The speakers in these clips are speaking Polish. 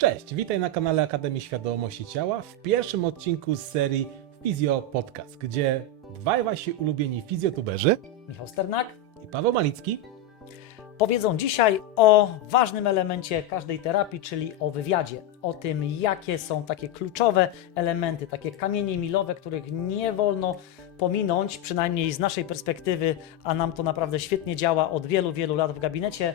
Cześć, witaj na kanale Akademii Świadomości Ciała w pierwszym odcinku z serii Fizjo Podcast, gdzie dwaj wasi ulubieni fizjotuberzy Michał Sternak, i Paweł Malicki powiedzą dzisiaj o ważnym elemencie każdej terapii, czyli o wywiadzie. O tym, jakie są takie kluczowe elementy, takie kamienie milowe, których nie wolno pominąć, przynajmniej z naszej perspektywy, a nam to naprawdę świetnie działa od wielu, wielu lat w gabinecie.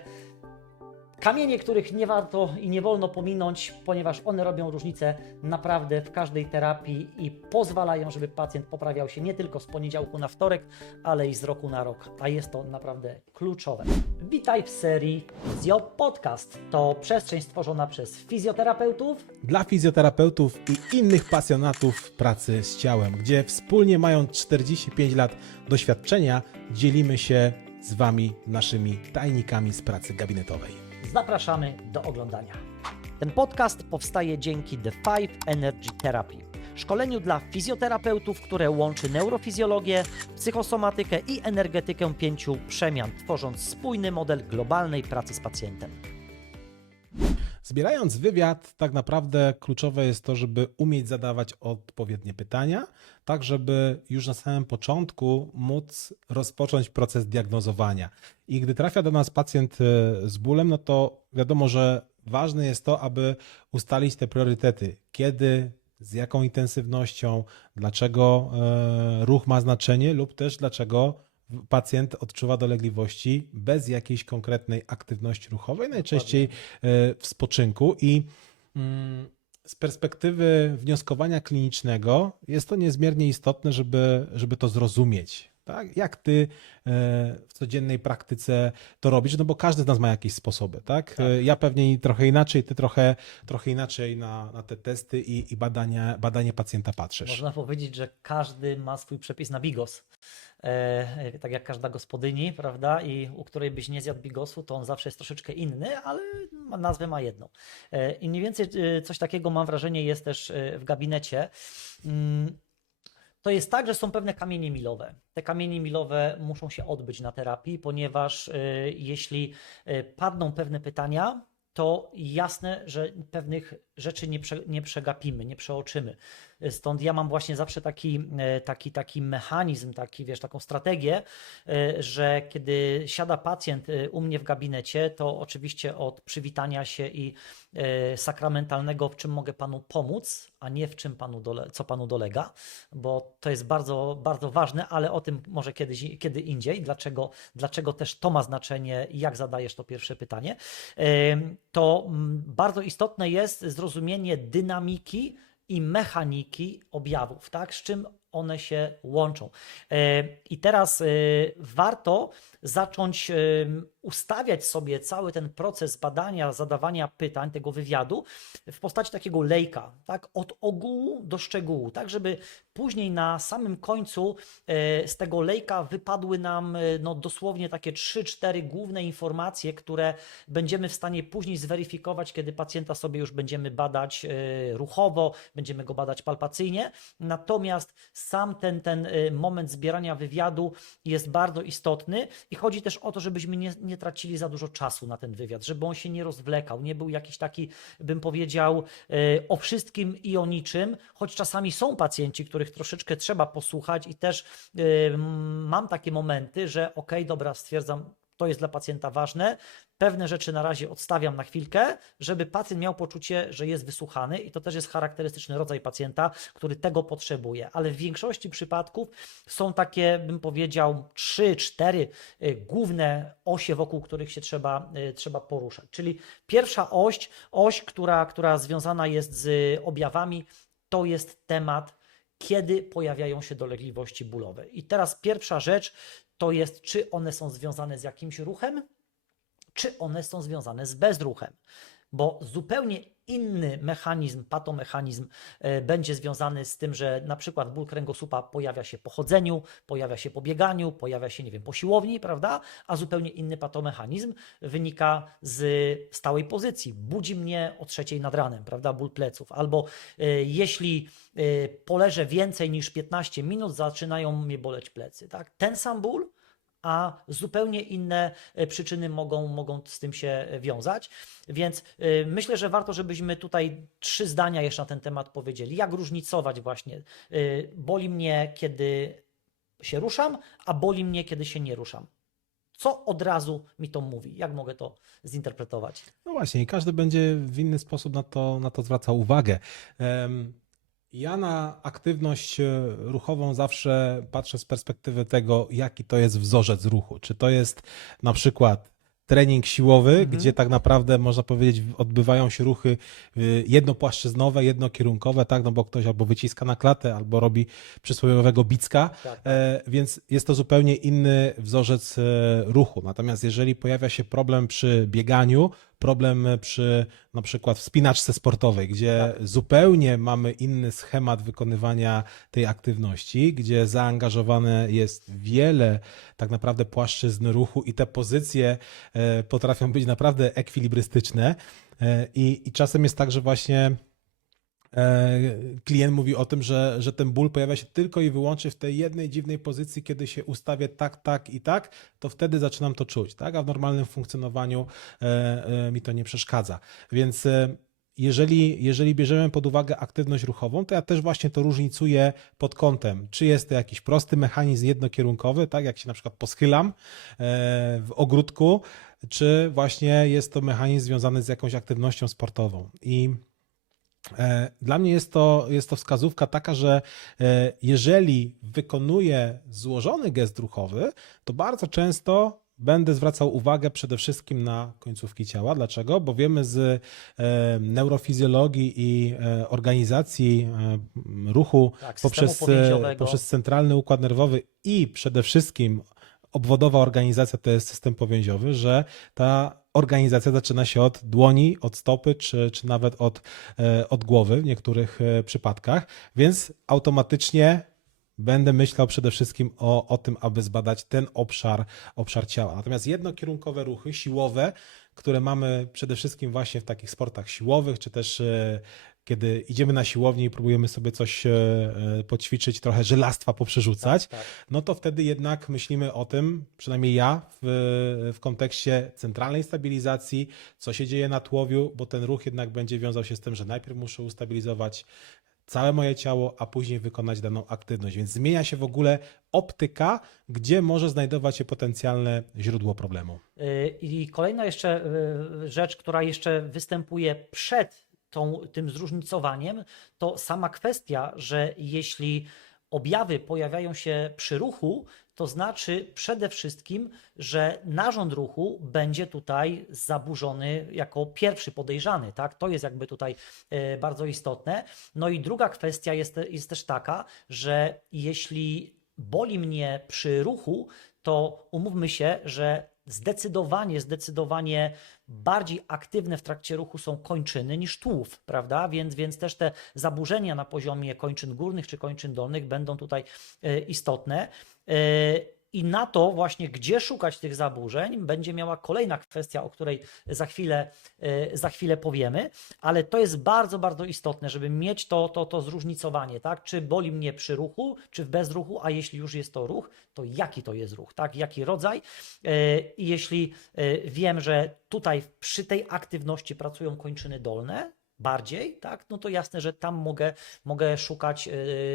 Kamienie, których nie warto i nie wolno pominąć, ponieważ one robią różnicę naprawdę w każdej terapii i pozwalają, żeby pacjent poprawiał się nie tylko z poniedziałku na wtorek, ale i z roku na rok, a jest to naprawdę kluczowe. Witaj w serii Fizjo Podcast. To przestrzeń stworzona przez fizjoterapeutów, dla fizjoterapeutów i innych pasjonatów pracy z ciałem, gdzie wspólnie mając 45 lat doświadczenia, dzielimy się z wami naszymi tajnikami z pracy gabinetowej. Zapraszamy do oglądania. Ten podcast powstaje dzięki The Five Energy Therapy, szkoleniu dla fizjoterapeutów, które łączy neurofizjologię, psychosomatykę i energetykę pięciu przemian, tworząc spójny model globalnej pracy z pacjentem. Zbierając wywiad, tak naprawdę kluczowe jest to, żeby umieć zadawać odpowiednie pytania, tak żeby już na samym początku móc rozpocząć proces diagnozowania. I gdy trafia do nas pacjent e, z bólem, no to wiadomo, że ważne jest to, aby ustalić te priorytety. Kiedy, z jaką intensywnością, dlaczego e, ruch ma znaczenie lub też dlaczego pacjent odczuwa dolegliwości bez jakiejś konkretnej aktywności ruchowej, najczęściej e, w spoczynku i mm, z perspektywy wnioskowania klinicznego jest to niezmiernie istotne, żeby, żeby to zrozumieć. Tak? Jak ty e, w codziennej praktyce to robisz? No bo każdy z nas ma jakieś sposoby, tak? E, Ja pewnie trochę inaczej, ty trochę, trochę inaczej na, na te testy i, i badania, badanie pacjenta patrzysz. Można powiedzieć, że każdy ma swój przepis na bigos. E, tak jak każda gospodyni, prawda? I u której byś nie zjadł bigosu, to on zawsze jest troszeczkę inny, ale nazwę ma jedną. E, I mniej więcej e, coś takiego mam wrażenie jest też e, w gabinecie. Mm, To jest tak, że są pewne kamienie milowe. Te kamienie milowe muszą się odbyć na terapii, ponieważ e, jeśli e, padną pewne pytania, to jasne, że pewnych rzeczy nie, prze, nie przegapimy, nie przeoczymy. Stąd ja mam właśnie zawsze taki, e, taki, taki mechanizm, taki, wiesz, taką strategię, e, że kiedy siada pacjent e, u mnie w gabinecie, to oczywiście od przywitania się i sakramentalnego, w czym mogę panu pomóc, a nie w czym panu dole, co panu dolega, bo to jest bardzo, bardzo ważne, ale o tym może kiedyś, kiedy indziej, dlaczego, dlaczego też to ma znaczenie jak zadajesz to pierwsze pytanie, to mm, bardzo istotne jest zrozumienie dynamiki i mechaniki objawów, tak? Z czym one się łączą. E, I teraz e, warto zacząć ustawiać sobie cały ten proces badania, zadawania pytań, tego wywiadu w postaci takiego lejka, tak? Od ogółu do szczegółu, tak? Żeby później na samym końcu e, z tego lejka wypadły nam e, no, dosłownie takie 3-4 główne informacje, które będziemy w stanie później zweryfikować, kiedy pacjenta sobie już będziemy badać e, ruchowo, będziemy go badać palpacyjnie. Natomiast sam ten, ten moment zbierania wywiadu jest bardzo istotny i chodzi też o to, żebyśmy nie, nie tracili za dużo czasu na ten wywiad, żeby on się nie rozwlekał, nie był jakiś taki, bym powiedział, e, o wszystkim i o niczym, choć czasami są pacjenci, których troszeczkę trzeba posłuchać i też e, mam takie momenty, że okej, dobra, stwierdzam, to jest dla pacjenta ważne. Pewne rzeczy na razie odstawiam na chwilkę, żeby pacjent miał poczucie, że jest wysłuchany i to też jest charakterystyczny rodzaj pacjenta, który tego potrzebuje. Ale w większości przypadków są takie, bym powiedział, trzy, cztery y, główne osie, wokół których się trzeba, y, trzeba poruszać. Czyli pierwsza oś, oś, która, która związana jest z objawami, to jest temat, kiedy pojawiają się dolegliwości bólowe. I teraz pierwsza rzecz to jest, czy one są związane z jakimś ruchem, czy one są związane z bezruchem. Bo zupełnie inny mechanizm, patomechanizm e, będzie związany z tym, że na przykład ból kręgosłupa pojawia się po chodzeniu, pojawia się po bieganiu, pojawia się, nie wiem, po siłowni, prawda? A zupełnie inny patomechanizm wynika z stałej pozycji. Budzi mnie o trzeciej nad ranem, prawda? Ból pleców. Albo e, jeśli e, poleżę więcej niż 15 minut, zaczynają mnie boleć plecy, tak? Ten sam ból, a zupełnie inne e, przyczyny mogą, mogą z tym się e, wiązać. Więc e, myślę, że warto, żebyśmy tutaj trzy zdania jeszcze na ten temat powiedzieli. Jak różnicować właśnie? Boli mnie, kiedy się ruszam, a boli mnie, kiedy się nie ruszam. Co od razu mi to mówi? Jak mogę to zinterpretować? No właśnie, każdy będzie w inny sposób na to, na to zwracał uwagę. Ja na aktywność e, ruchową zawsze patrzę z perspektywy tego, jaki to jest wzorzec ruchu. Czy to jest na przykład trening siłowy, Mhm. gdzie tak naprawdę można powiedzieć odbywają się ruchy jednopłaszczyznowe, jednokierunkowe, tak, no bo ktoś albo wyciska na klatę, albo robi przysłowiowego bicka, Tak, E, więc jest to zupełnie inny wzorzec e, ruchu. Natomiast jeżeli pojawia się problem przy bieganiu, problem przy na przykład wspinaczce sportowej, gdzie Tak. zupełnie mamy inny schemat wykonywania tej aktywności, gdzie zaangażowane jest wiele tak naprawdę płaszczyzn ruchu i te pozycje e, potrafią być naprawdę ekwilibrystyczne. E, I, I czasem jest tak, że właśnie klient mówi o tym, że, że ten ból pojawia się tylko i wyłącznie w tej jednej dziwnej pozycji, kiedy się ustawię tak, tak i tak, to wtedy zaczynam to czuć, tak? A w normalnym funkcjonowaniu e, e, mi to nie przeszkadza. Więc e, jeżeli, jeżeli bierzemy pod uwagę aktywność ruchową, to ja też właśnie to różnicuję pod kątem, czy jest to jakiś prosty mechanizm jednokierunkowy, tak jak się na przykład poschylam e, w ogródku, czy właśnie jest to mechanizm związany z jakąś aktywnością sportową. I E, Dla mnie jest to, jest to wskazówka taka, że e, jeżeli wykonuję złożony gest ruchowy, to bardzo często będę zwracał uwagę przede wszystkim na końcówki ciała. Dlaczego? Bo wiemy z e, neurofizjologii i e, organizacji e, ruchu Tak, poprzez, e, poprzez centralny układ nerwowy i przede wszystkim obwodowa organizacja to jest system powięziowy, że ta organizacja zaczyna się od dłoni, od stopy, czy, czy nawet od, e, od głowy w niektórych e, przypadkach, więc automatycznie będę myślał przede wszystkim o, o tym, aby zbadać ten obszar, obszar ciała. Natomiast jednokierunkowe ruchy siłowe, które mamy przede wszystkim właśnie w takich sportach siłowych, czy też e, kiedy idziemy na siłownię i próbujemy sobie coś e, e, poćwiczyć, trochę żelastwa poprzerzucać, Tak, tak. no to wtedy jednak myślimy o tym, przynajmniej ja, w, w kontekście centralnej stabilizacji, co się dzieje na tułowiu, bo ten ruch jednak będzie wiązał się z tym, że najpierw muszę ustabilizować całe moje ciało, a później wykonać daną aktywność. Więc zmienia się w ogóle optyka, gdzie może znajdować się potencjalne źródło problemu. Y, I kolejna jeszcze y, rzecz, która jeszcze występuje przed tą, tym zróżnicowaniem, to sama kwestia, że jeśli objawy pojawiają się przy ruchu, to znaczy przede wszystkim, że narząd ruchu będzie tutaj zaburzony jako pierwszy podejrzany. Tak? To jest jakby tutaj e, bardzo istotne. No i druga kwestia jest, jest też taka, że jeśli boli mnie przy ruchu, to umówmy się, że zdecydowanie, zdecydowanie bardziej aktywne w trakcie ruchu są kończyny niż tułów, prawda? Więc, więc też te zaburzenia na poziomie kończyn górnych czy kończyn dolnych będą tutaj e, istotne. I na to właśnie, gdzie szukać tych zaburzeń, będzie miała kolejna kwestia, o której za chwilę, e, za chwilę powiemy, ale to jest bardzo, bardzo istotne, żeby mieć to, to, to zróżnicowanie, tak? Czy boli mnie przy ruchu, czy w bezruchu, a jeśli już jest to ruch, to jaki to jest ruch, tak? Jaki rodzaj? E, I jeśli e, wiem, że tutaj przy tej aktywności pracują kończyny dolne, bardziej, tak, no to jasne, że tam mogę, mogę szukać e,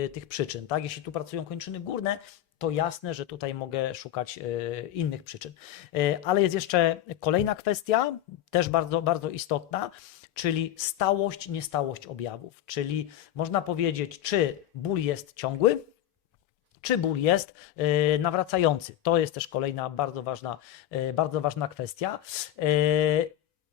tych przyczyn, tak? Jeśli tu pracują kończyny górne, to jasne, że tutaj mogę szukać e, innych przyczyn. E, Ale jest jeszcze kolejna kwestia, też bardzo, bardzo istotna, czyli stałość, niestałość objawów. Czyli można powiedzieć, czy ból jest ciągły, czy ból jest nawracający. To jest też kolejna bardzo ważna, bardzo ważna kwestia.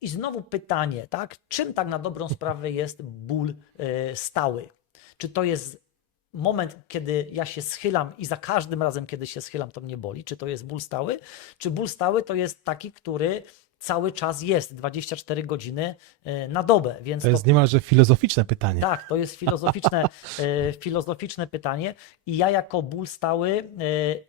I znowu pytanie, tak? Czym tak na dobrą sprawę jest ból e, stały? Czy to jest moment, kiedy ja się schylam i za każdym razem, kiedy się schylam, to mnie boli? Czy to jest ból stały? Czy ból stały to jest taki, który cały czas jest 24 godziny e, na dobę? Więc To jest niemalże filozoficzne pytanie. tak, to jest filozoficzne, e, filozoficzne pytanie i ja jako ból stały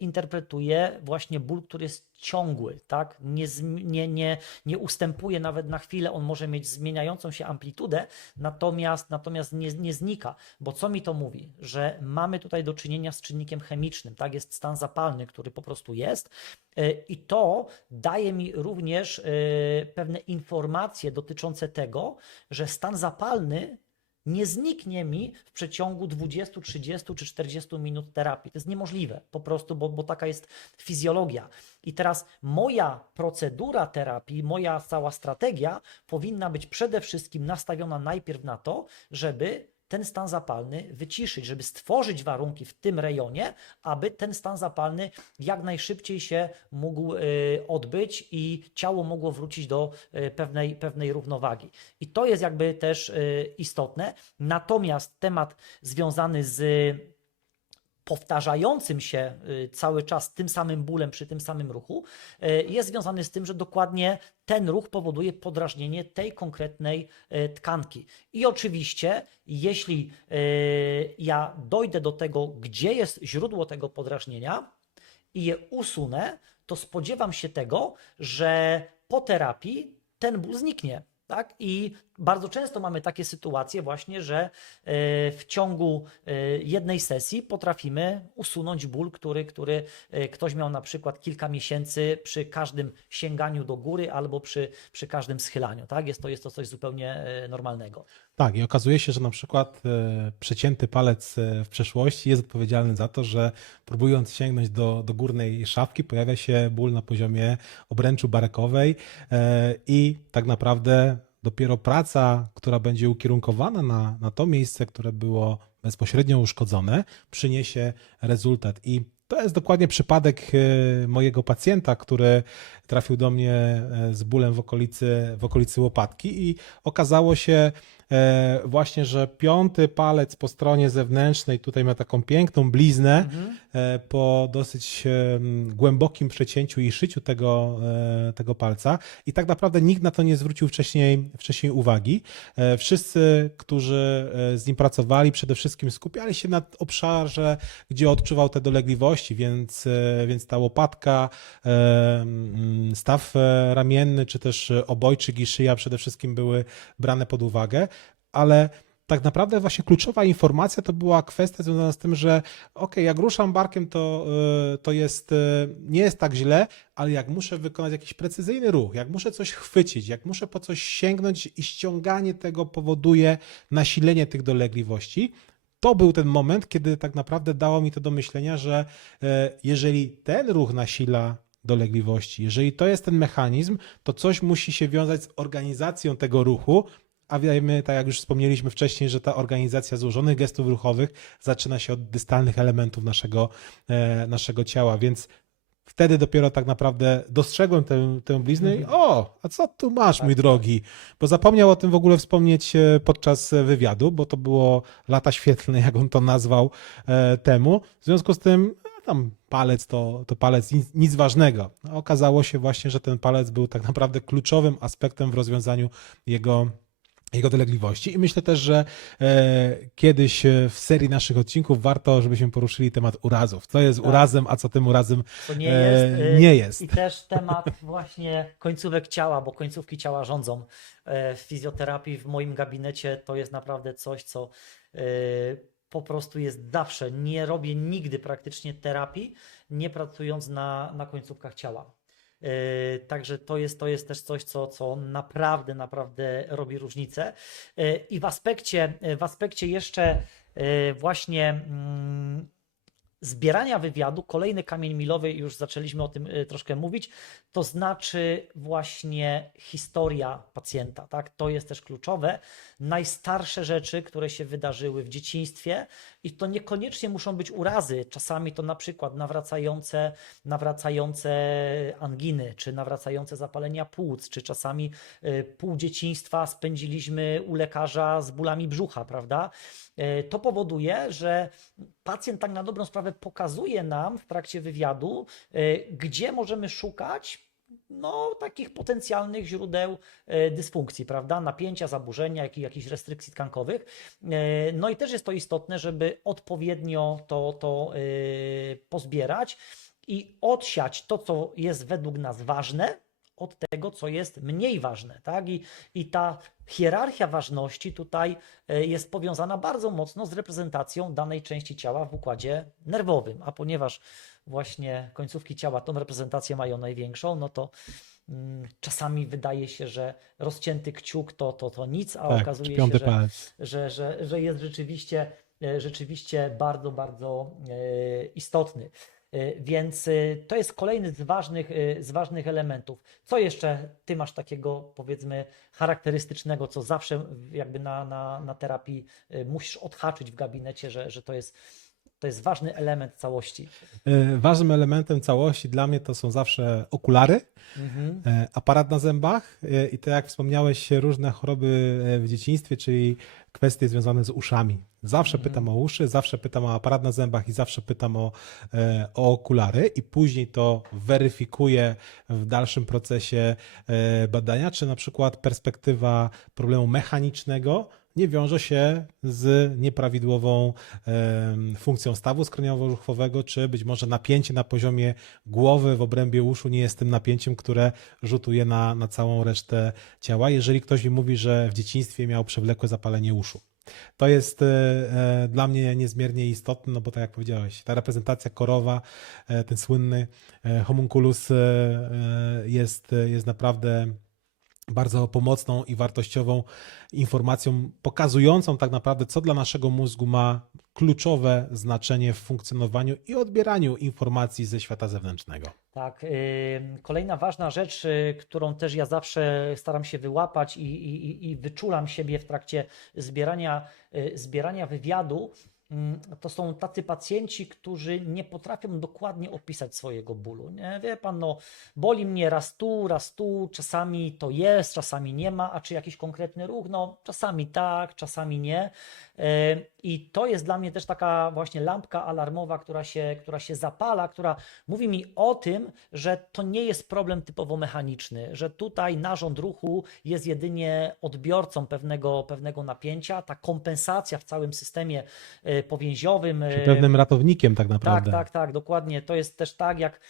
interpretuję właśnie ból, który jest ciągły, tak? Nie, nie, nie, nie ustępuje nawet na chwilę, on może mieć zmieniającą się amplitudę, natomiast, natomiast nie, nie znika. Bo co mi to mówi? Że mamy tutaj do czynienia z czynnikiem chemicznym, tak? Jest stan zapalny, który po prostu jest e, i to daje mi również e, pewne informacje dotyczące tego, że stan zapalny nie zniknie mi w przeciągu 20, 30 czy 40 minut terapii. To jest niemożliwe po prostu, bo, bo taka jest fizjologia. I teraz moja procedura terapii, moja cała strategia powinna być przede wszystkim nastawiona najpierw na to, żeby ten stan zapalny wyciszyć, żeby stworzyć warunki w tym rejonie, aby ten stan zapalny jak najszybciej się mógł y, odbyć i ciało mogło wrócić do y, pewnej, pewnej równowagi. I to jest jakby też y, istotne. Natomiast temat związany z powtarzającym się y, cały czas tym samym bólem przy tym samym ruchu y, jest związany z tym, że dokładnie ten ruch powoduje podrażnienie tej konkretnej y, tkanki. I oczywiście, jeśli ja dojdę do tego, gdzie jest źródło tego podrażnienia i je usunę, to spodziewam się tego, że po terapii ten ból zniknie. Tak? I bardzo często mamy takie sytuacje właśnie, że e, w ciągu e, jednej sesji potrafimy usunąć ból, który, który e, ktoś miał na przykład kilka miesięcy przy każdym sięganiu do góry albo przy, przy każdym schylaniu. Tak? Jest, to, jest to coś zupełnie normalnego. Tak, i okazuje się, że na przykład przecięty palec w przeszłości jest odpowiedzialny za to, że próbując sięgnąć do, do górnej szafki, pojawia się ból na poziomie obręczu barekowej e, i tak naprawdę dopiero praca, która będzie ukierunkowana na, na to miejsce, które było bezpośrednio uszkodzone, przyniesie rezultat. I to jest dokładnie przypadek e, mojego pacjenta, który trafił do mnie e, z bólem w okolicy, w okolicy łopatki i okazało się właśnie, że piąty palec po stronie zewnętrznej tutaj ma taką piękną bliznę Mhm. e, po dosyć głębokim przecięciu i szyciu tego, e, tego palca i tak naprawdę nikt na to nie zwrócił wcześniej, wcześniej uwagi. E, Wszyscy, którzy e, z nim pracowali, przede wszystkim skupiali się na obszarze, gdzie odczuwał te dolegliwości, więc, e, więc ta łopatka, e, staw e, ramienny, czy też e, obojczyk i szyja przede wszystkim były brane pod uwagę, ale tak naprawdę właśnie kluczowa informacja to była kwestia związana z tym, że ok, jak ruszam barkiem, to, y, to jest, y, nie jest tak źle, ale jak muszę wykonać jakiś precyzyjny ruch, jak muszę coś chwycić, jak muszę po coś sięgnąć i ściąganie tego powoduje nasilenie tych dolegliwości, to był ten moment, kiedy tak naprawdę dało mi to do myślenia, że e, jeżeli ten ruch nasila dolegliwości, jeżeli to jest ten mechanizm, to coś musi się wiązać z organizacją tego ruchu, a wiemy, tak jak już wspomnieliśmy wcześniej, że ta organizacja złożonych gestów ruchowych zaczyna się od dystalnych elementów naszego, e, naszego ciała, więc wtedy dopiero tak naprawdę dostrzegłem tę, tę bliznę i o, a co tu masz, mój drogi? Bo zapomniał o tym w ogóle wspomnieć e, podczas e, wywiadu, bo to było lata świetlne, jak on to nazwał temu. W związku z tym tam palec to, to palec, nic, nic ważnego. Okazało się właśnie, że ten palec był tak naprawdę kluczowym aspektem w rozwiązaniu jego jego dolegliwości. I myślę też, że e, kiedyś e, w serii naszych odcinków warto, żebyśmy poruszyli temat urazów. Co jest Tak. urazem, a co tym urazem To nie e, jest. y, nie jest. I też temat właśnie końcówek ciała, bo końcówki ciała rządzą. E, W fizjoterapii w moim gabinecie to jest naprawdę coś, co e, po prostu jest zawsze. Nie robię nigdy praktycznie terapii, nie pracując na, na końcówkach ciała. E, Także to jest, to jest też coś, co, co naprawdę, naprawdę robi różnicę. E, I w aspekcie, w aspekcie jeszcze e, właśnie mm, zbierania wywiadu, kolejny kamień milowy, już zaczęliśmy o tym troszkę mówić, to znaczy właśnie historia pacjenta. Tak? To jest też kluczowe. Najstarsze rzeczy, które się wydarzyły w dzieciństwie, i to niekoniecznie muszą być urazy. Czasami to na przykład nawracające, nawracające anginy, czy nawracające zapalenia płuc, czy czasami y, pół dzieciństwa spędziliśmy u lekarza z bólami brzucha, prawda? Y, To powoduje, że pacjent tak na dobrą sprawę pokazuje nam w trakcie wywiadu, y, gdzie możemy szukać no, takich potencjalnych źródeł e, dysfunkcji, prawda? Napięcia, zaburzenia, jak, jakichś restrykcji tkankowych. E, No i też jest to istotne, żeby odpowiednio to, to e, pozbierać i odsiać to, co jest według nas ważne, od tego, co jest mniej ważne. Tak? I, I ta hierarchia ważności tutaj jest powiązana bardzo mocno z reprezentacją danej części ciała w układzie nerwowym. A ponieważ właśnie końcówki ciała tą reprezentację mają największą, no to mm, czasami wydaje się, że rozcięty kciuk to, to, to nic, a Tak, okazuje się, że, że, że, że jest rzeczywiście, e, rzeczywiście bardzo, bardzo e, istotny. E, Więc to jest kolejny z ważnych, z ważnych elementów. Co jeszcze ty masz takiego, powiedzmy, charakterystycznego, co zawsze jakby na, na, na terapii musisz odhaczyć w gabinecie, że, że to, jest, to jest ważny element całości? E, Ważnym elementem całości dla mnie to są zawsze okulary, Mhm. e, aparat na zębach e, i to jak wspomniałeś, różne choroby w dzieciństwie, czyli kwestie związane z uszami. Zawsze Mhm. pytam o uszy, zawsze pytam o aparat na zębach i zawsze pytam o, o okulary i później to weryfikuję w dalszym procesie badania, czy na przykład perspektywa problemu mechanicznego nie wiąże się z nieprawidłową funkcją stawu skroniowo-żuchwowego, czy być może napięcie na poziomie głowy w obrębie uszu nie jest tym napięciem, które rzutuje na, na całą resztę ciała, jeżeli ktoś mi mówi, że w dzieciństwie miał przewlekłe zapalenie uszu. To jest e, e, dla mnie niezmiernie istotne, no bo tak jak powiedziałeś, ta reprezentacja korowa, e, ten słynny homunculus jest, jest naprawdę bardzo pomocną i wartościową informacją, pokazującą tak naprawdę, co dla naszego mózgu ma kluczowe znaczenie w funkcjonowaniu i odbieraniu informacji ze świata zewnętrznego. Tak. ym, Kolejna ważna rzecz, y, którą też ja zawsze staram się wyłapać i, i, i- wyczulam siebie w trakcie zbierania, y, zbierania wywiadu, to są tacy pacjenci, którzy nie potrafią dokładnie opisać swojego bólu. Nie? Wie pan, no, boli mnie raz tu, raz tu, czasami to jest, czasami nie ma, a czy jakiś konkretny ruch? No, czasami tak, czasami nie. I to jest dla mnie też taka właśnie lampka alarmowa, która się, która się zapala, która mówi mi o tym, że to nie jest problem typowo mechaniczny, że tutaj narząd ruchu jest jedynie odbiorcą pewnego, pewnego napięcia. Ta kompensacja w całym systemie e, powięziowym. Czy e, pewnym ratownikiem tak tak, naprawdę. tak, tak, dokładnie. To jest też tak, jak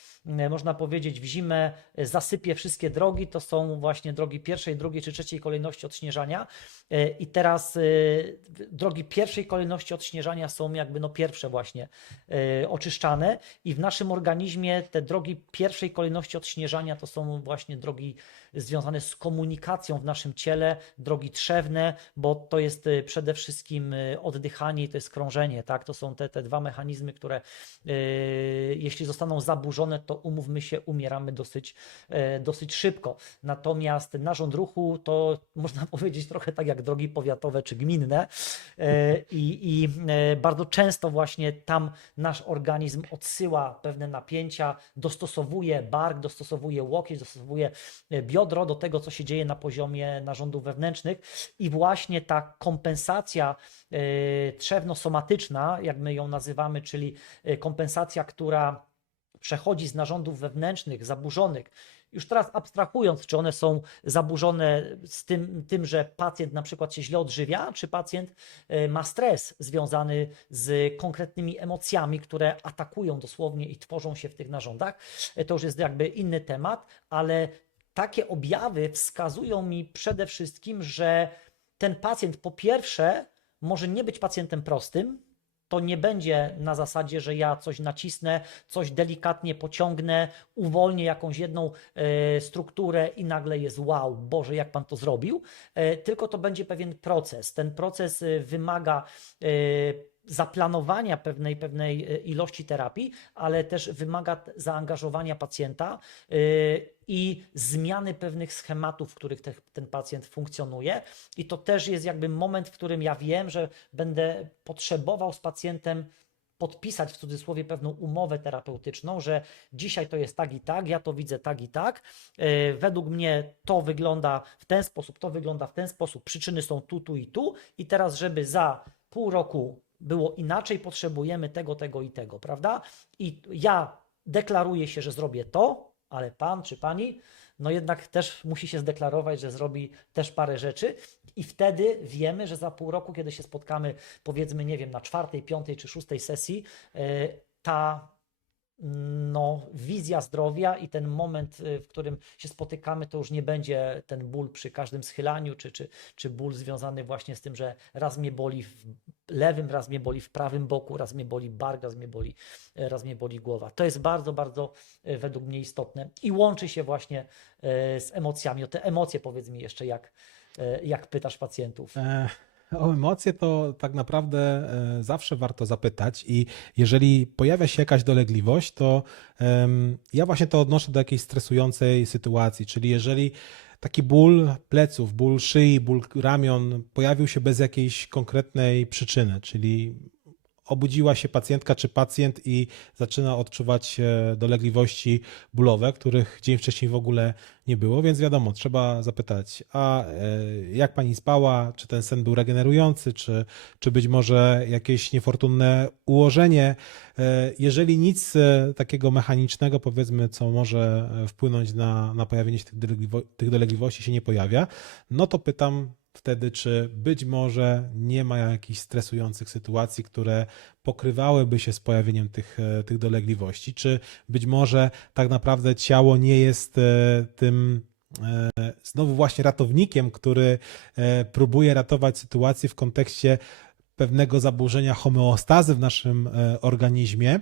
można powiedzieć, w zimę e, zasypie wszystkie drogi, to są właśnie drogi pierwszej, drugiej czy trzeciej kolejności odśnieżania. E, I teraz e, drogi pierwszej kolejności odśnieżania są jakby no pierwsze właśnie e, oczyszczane i w naszym organizmie te drogi pierwszej kolejności odśnieżania to są właśnie drogi związane z komunikacją w naszym ciele, drogi trzewne, bo to jest e, przede wszystkim e, oddychanie i to jest krążenie, tak? To są te, te dwa mechanizmy, które e, jeśli zostaną zaburzone, to umówmy się, umieramy dosyć, e, dosyć szybko. Natomiast narząd ruchu to można powiedzieć trochę tak jak drogi powiatowe czy gminne e, i, e, bardzo często właśnie tam nasz organizm odsyła pewne napięcia, dostosowuje bark, dostosowuje łokieć, dostosowuje e, biodro do tego, co się dzieje na poziomie narządów wewnętrznych i właśnie ta kompensacja e, trzewno-somatyczna, jak my ją nazywamy, czyli e, kompensacja, która przechodzi z narządów wewnętrznych, zaburzonych. Już teraz abstrahując, czy one są zaburzone z tym, tym, że pacjent na przykład się źle odżywia, czy pacjent e, ma stres związany z konkretnymi emocjami, które atakują dosłownie i tworzą się w tych narządach. To już jest jakby inny temat, ale takie objawy wskazują mi przede wszystkim, że ten pacjent po pierwsze może nie być pacjentem prostym. To nie będzie na zasadzie, że ja coś nacisnę, coś delikatnie pociągnę, uwolnię jakąś jedną e, strukturę i nagle jest wow, Boże, jak pan to zrobił. E, tylko to będzie pewien proces. Ten proces e, wymaga zaplanowania pewnej, pewnej e, ilości terapii, ale też wymaga zaangażowania pacjenta y, i zmiany pewnych schematów, w których te, ten pacjent funkcjonuje. I to też jest jakby moment, w którym ja wiem, że będę potrzebował z pacjentem podpisać w cudzysłowie pewną umowę terapeutyczną, że dzisiaj to jest tak i tak, ja to widzę tak i tak. y, Według mnie to wygląda w ten sposób, to wygląda w ten sposób, przyczyny są tu, tu i tu. I teraz, żeby za pół roku było inaczej, potrzebujemy tego, tego i tego, prawda? I ja deklaruję się, że zrobię to, ale pan czy pani, no jednak też musi się zdeklarować, że zrobi też parę rzeczy. I wtedy wiemy, że za pół roku, kiedy się spotkamy, powiedzmy, nie wiem, na czwartej, piątej czy szóstej sesji, e, ta no, wizja zdrowia i ten moment, y, w którym się spotykamy, to już nie będzie ten ból przy każdym schylaniu, czy, czy, czy ból związany właśnie z tym, że raz mnie boli w lewym, raz mnie boli w prawym boku, raz mnie boli bark, raz mnie boli, e, raz mnie boli głowa. To jest bardzo, bardzo e, według mnie istotne i łączy się właśnie z emocjami. O te emocje powiedz mi jeszcze, jak, jak pytasz pacjentów. E, O emocje to tak naprawdę e, zawsze warto zapytać i jeżeli pojawia się jakaś dolegliwość, to ja właśnie to odnoszę do jakiejś stresującej sytuacji, czyli jeżeli taki ból pleców, ból szyi, ból ramion pojawił się bez jakiejś konkretnej przyczyny, czyli obudziła się pacjentka czy pacjent i zaczyna odczuwać e, dolegliwości bólowe, których dzień wcześniej w ogóle nie było, więc wiadomo, trzeba zapytać, a e, jak pani spała, czy ten sen był regenerujący, czy, czy być może jakieś niefortunne ułożenie. E, Jeżeli nic takiego mechanicznego, powiedzmy, co może wpłynąć na, na pojawienie się tych dolegliwości się nie pojawia, no to pytam wtedy, czy być może nie ma jakichś stresujących sytuacji, które pokrywałyby się z pojawieniem tych, e, tych dolegliwości, czy być może tak naprawdę ciało nie jest e, tym e, znowu właśnie ratownikiem, który próbuje ratować sytuację w kontekście pewnego zaburzenia homeostazy w naszym organizmie.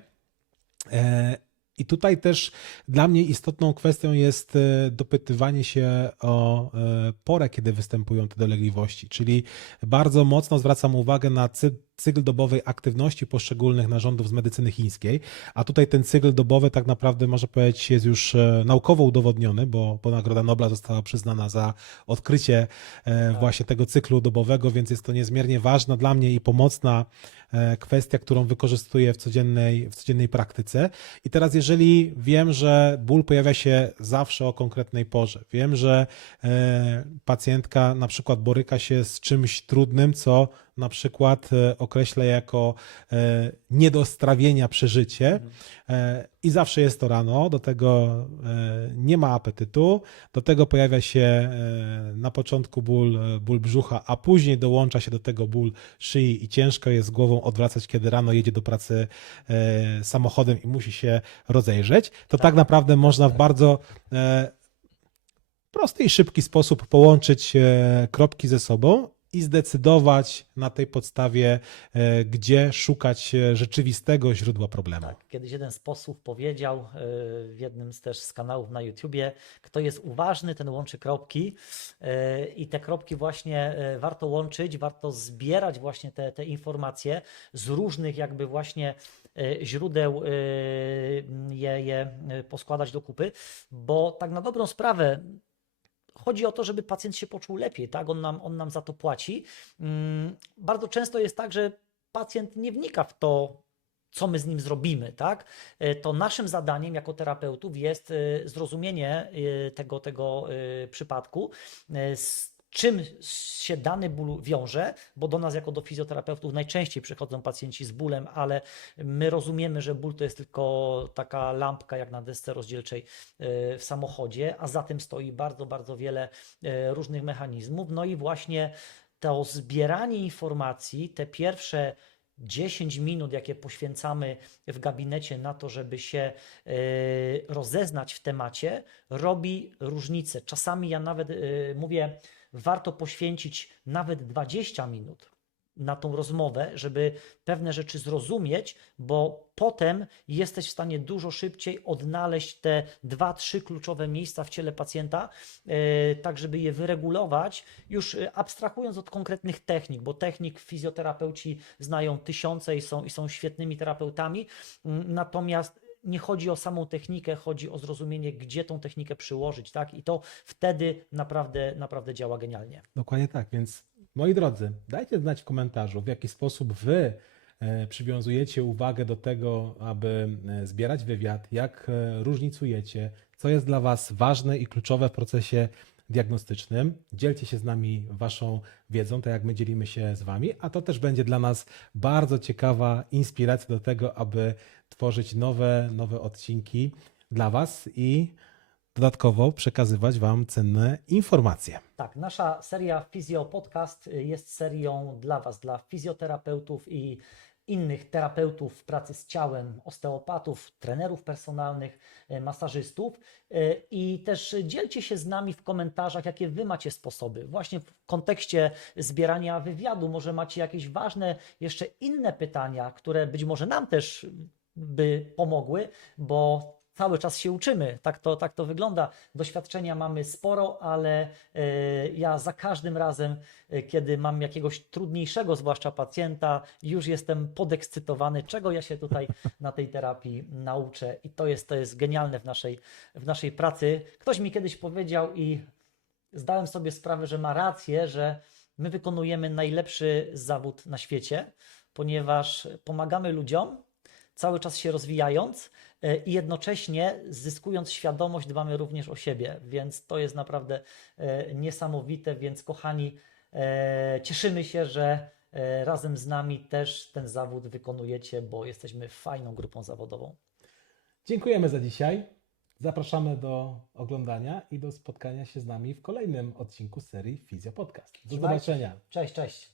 I tutaj też dla mnie istotną kwestią jest e, dopytywanie się o e, porę, kiedy występują te dolegliwości, czyli bardzo mocno zwracam uwagę na cykl dobowej aktywności poszczególnych narządów z medycyny chińskiej, a tutaj ten cykl dobowy tak naprawdę można powiedzieć jest już e, naukowo udowodniony, bo, bo Nagroda Nobla została przyznana za odkrycie e, właśnie tego cyklu dobowego, więc jest to niezmiernie ważna dla mnie i pomocna e, kwestia, którą wykorzystuję w codziennej, w codziennej praktyce. I teraz, jeżeli wiem, że ból pojawia się zawsze o konkretnej porze, wiem, że pacjentka na przykład boryka się z czymś trudnym, co na przykład e, określę jako e, nie do strawienia przeżycie e, i zawsze jest to rano, do tego nie ma apetytu, do tego pojawia się na początku ból, ból brzucha, a później dołącza się do tego ból szyi i ciężko jest głową odwracać, kiedy rano jedzie do pracy samochodem i musi się rozejrzeć, to tak, Tak. naprawdę można w bardzo e, prosty i szybki sposób połączyć kropki ze sobą i zdecydować na tej podstawie, e, gdzie szukać e, rzeczywistego źródła problemu. Tak, kiedyś jeden z posłów powiedział e, w jednym z też z kanałów na YouTubie, kto jest uważny, ten łączy kropki i te kropki właśnie warto łączyć, warto zbierać właśnie te, te informacje z różnych jakby właśnie źródeł je, je poskładać do kupy, bo tak na dobrą sprawę Chodzi o to, żeby pacjent się poczuł lepiej, tak? On nam, on nam za to płaci. Mm, Bardzo często jest tak, że pacjent nie wnika w to, co my z nim zrobimy, tak? E, To naszym zadaniem jako terapeutów jest e, zrozumienie e, tego, tego przypadku, czym się dany ból wiąże, bo do nas jako do fizjoterapeutów najczęściej przychodzą pacjenci z bólem, ale my rozumiemy, że ból to jest tylko taka lampka jak na desce rozdzielczej e, w samochodzie, a za tym stoi bardzo, bardzo wiele e, różnych mechanizmów. No i właśnie to zbieranie informacji, te pierwsze 10 minut, jakie poświęcamy w gabinecie na to, żeby się e, rozeznać w temacie, robi różnicę. Czasami ja nawet mówię, warto poświęcić nawet 20 minut na tą rozmowę, żeby pewne rzeczy zrozumieć, bo potem jesteś w stanie dużo szybciej odnaleźć te dwa, trzy kluczowe miejsca w ciele pacjenta, e, tak żeby je wyregulować, już e, abstrahując od konkretnych technik, bo technik fizjoterapeuci znają tysiące i są, i są świetnymi terapeutami, Mm, natomiast nie chodzi o samą technikę, chodzi o zrozumienie, gdzie tą technikę przyłożyć, tak? I to wtedy naprawdę, naprawdę działa genialnie. Dokładnie tak, więc moi drodzy, dajcie znać w komentarzu, w jaki sposób wy e, przywiązujecie uwagę do tego, aby e, zbierać wywiad, jak e, różnicujecie, co jest dla was ważne i kluczowe w procesie diagnostycznym. Dzielcie się z nami waszą wiedzą, tak jak my dzielimy się z wami, a to też będzie dla nas bardzo ciekawa inspiracja do tego, aby tworzyć nowe, nowe odcinki dla was i dodatkowo przekazywać wam cenne informacje. Tak, nasza seria Fizjo Podcast y, jest serią dla Was, dla fizjoterapeutów i innych terapeutów pracy z ciałem, osteopatów, trenerów personalnych, e, masażystów e, i też dzielcie się z nami w komentarzach, jakie Wy macie sposoby. Właśnie w kontekście zbierania wywiadu, może macie jakieś ważne, jeszcze inne pytania, które być może nam też by pomogły, bo cały czas się uczymy. Tak to, tak to wygląda. Doświadczenia mamy sporo, ale e, ja za każdym razem, e, kiedy mam jakiegoś trudniejszego, zwłaszcza pacjenta, już jestem podekscytowany, czego ja się tutaj na tej terapii nauczę. I to jest, to jest genialne w naszej, w naszej pracy. Ktoś mi kiedyś powiedział i zdałem sobie sprawę, że ma rację, że my wykonujemy najlepszy zawód na świecie, ponieważ pomagamy ludziom, cały czas się rozwijając e, i jednocześnie zyskując świadomość, dbamy również o siebie, więc to jest naprawdę e, niesamowite. Więc, kochani, e, cieszymy się, że razem z nami też ten zawód wykonujecie, bo jesteśmy fajną grupą zawodową. Dziękujemy za dzisiaj. Zapraszamy do oglądania i do spotkania się z nami w kolejnym odcinku serii Fizjo Podcast. Do Trzymajcie zobaczenia. Cześć, cześć.